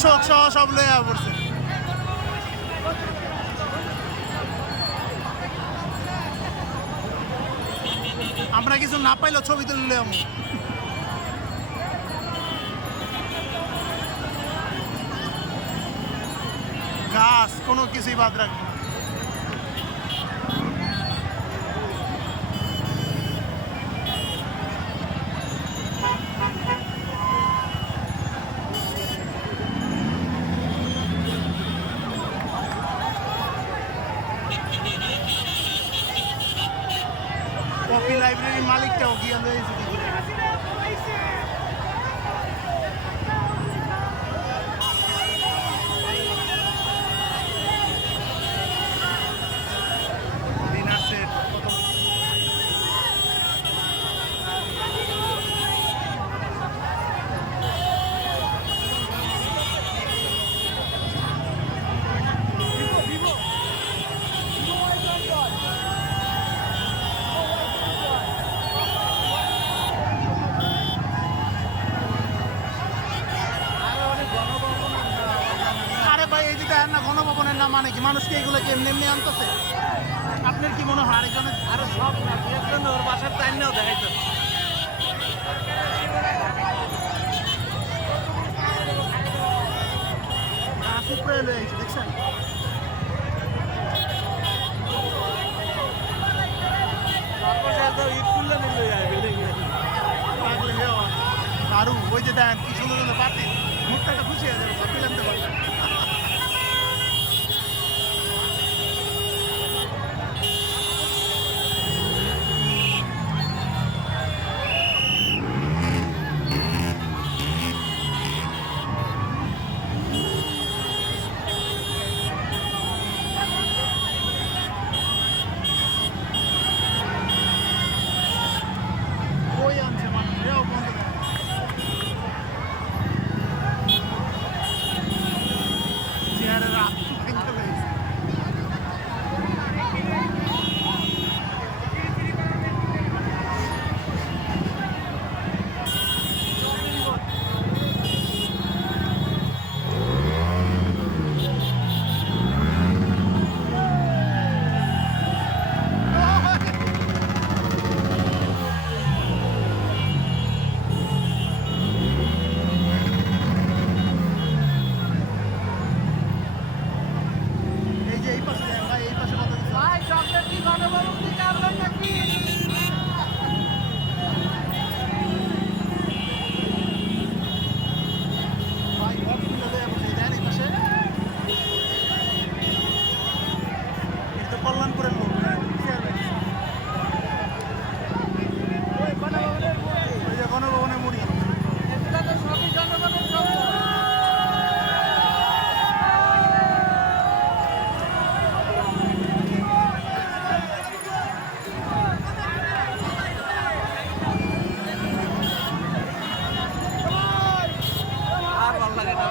তোষক সহ সব লইয়া পড়ছে। আমরা কিছু না পাইলেও ছবি তুললে আমি গাছ কোনো কিছুই বাদ রাখবো না। কপি লাইব্রেরির মালিকটাও গিয়ে রয়েছে। ডিনার সেট না গণভবনের নাম মানে কি মানুষকে এগুলোকে এমনি এমনি আনতেছে? আপনার কি মনে হয় আরেকজনের আরো সব না একজন ওর বাসার টাইম নাও দেখাইতো উপরে লয়ে আইছে দেখছেন? ইট খুললে নিল বিল্ডিং দারু ওই যে দেন কি সুন্দর সুন্দর পাতি মুখটা একটা খুশি হয়ে যাবে সব আনতে পারবেন। কল্যাণপুরের লোক গণভবনে মুড়ি সবই জনগণের সব আর ভালো লাগে না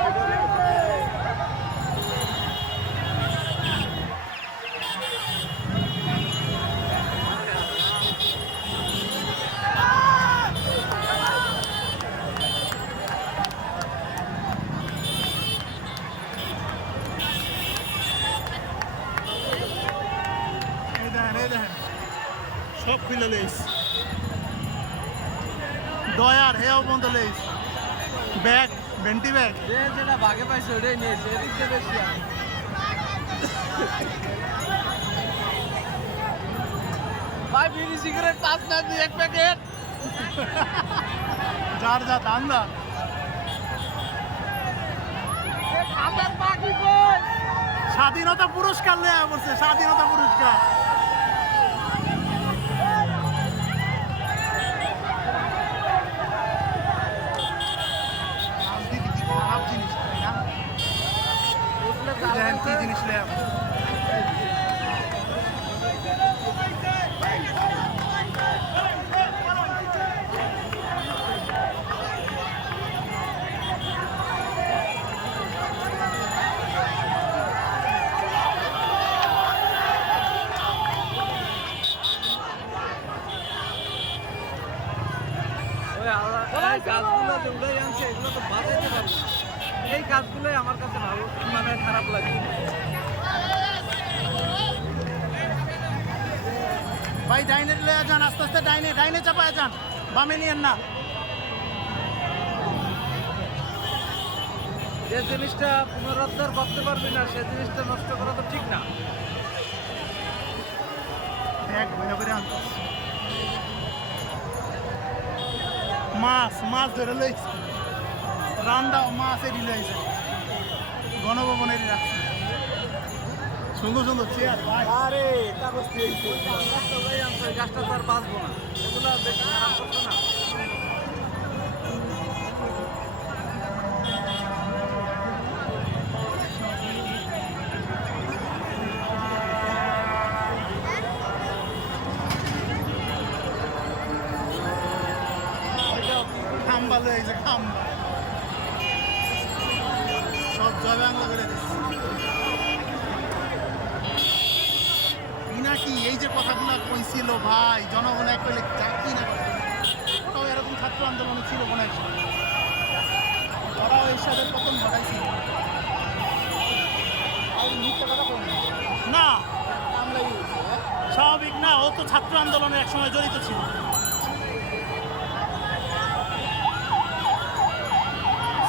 সব খুলে লেস ডয়ার হেয়াও বন্ধ লেস ব্যাগ ভেন্টি ব্যাগ যেটা ভাগে পাইছে ওটাই নিয়েছে এদিক দিয়ে বেশি ভাই বিড়ি সিগারেট 5 না দিয়ে 1 প্যাকেট যার যা ধান্দা স্বাধীনতা পুরস্কার নেওয়া বলছে স্বাধীনতা পুরস্কার খারাপ জিনিস তাই না কি জিনিস নেওয়া গাছগুলো যে উড়ে আনছে এগুলো তো বাঁচাইতে পারবে না এই কাজগুলোই আমার কাছে ভালো মানে খারাপ লাগে। ভাই ডাইনে লয়ে যান, আস্তে আস্তে ডাইনে ডাইনে চাপায় যান, বামে নিয়েন না। যে জিনিসটা পুনরুদ্ধার করতে পারবি না সে জিনিসটা নষ্ট করা তো ঠিক না। এক বইনা করে আনতে মাছ মাছ ধরে লইছে, রান্না মাছ এড়ি লইছে, গণভবনের রাখছে সুন্দর সুন্দর চেয়ার। ভাই আরে কাগজ দিয়েছি গাছটা তো আর বাঁচবো না, এগুলো বেশি খারাপ করতো না। খাম্বা লইছে, খাম্বা সব জয় বাংলা করে দিচ্ছে নাকি। এই যে কথাগুলো কইছিল ভাই, জনগণ এক পেলে চাকরি না করে কোথাও এরকম ছাত্র আন্দোলন ছিল মনে হয়, ওরাও এরশাদের পতন ঘটাইছিল না, স্বাভাবিক না, ও তো ছাত্র আন্দোলনে এক সময় জড়িত ছিল।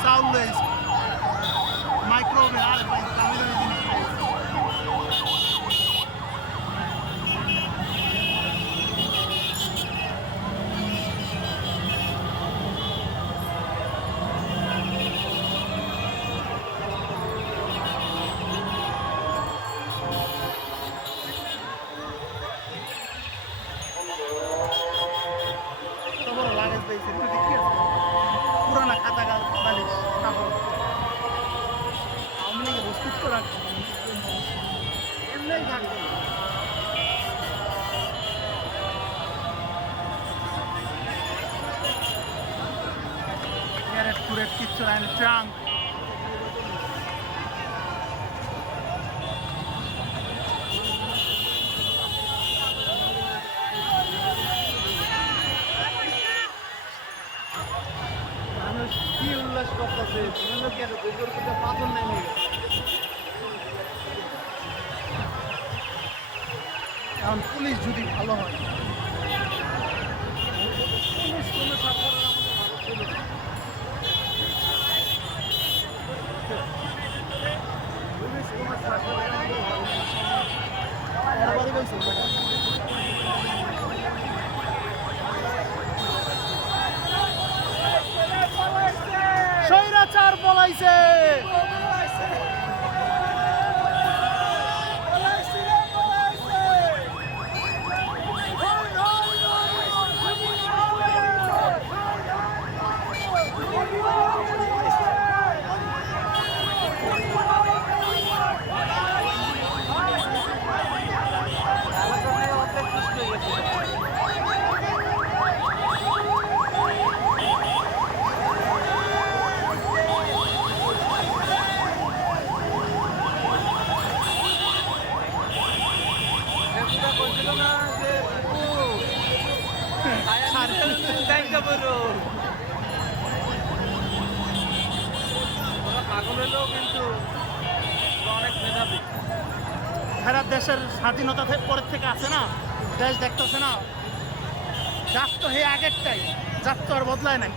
চাউল লইছে, মাইক্রোওভেন, আর ভাই দামি দামি জিনিস লইছে। লাগেজ দিয়েছে, একটু দেখি আছে পুরানা খাতা বালিশ কাপড় আওয়ামী লীগের অস্তিত্ব রাখছে এমনি থাকবে। ক্যারেট টুরেট কিচ্ছু নাই, ট্রাঙ্ক মানুষ কি উল্লাস করতেছে, কেন গোবর কোথাও পাথর নেমে গেছে। এখন পুলিশ যদি ভালো হয়, পুলিশ কোনো সরকারের আমাদের ভালো ছিল না। পুলিশ কোনো সরকারের আমাদের ভালো ছিল না। বরাবরই বলছে স্বৈরাচার পলাইছে। পাগল হলেও কিন্তু অনেক মেধাবী। এরা দেশের স্বাধীনতা পরের থেকে আছে না, দেশ দেখতেছে না, যার তো হে আগেরটাই, যার তো আর বদলায় নাই।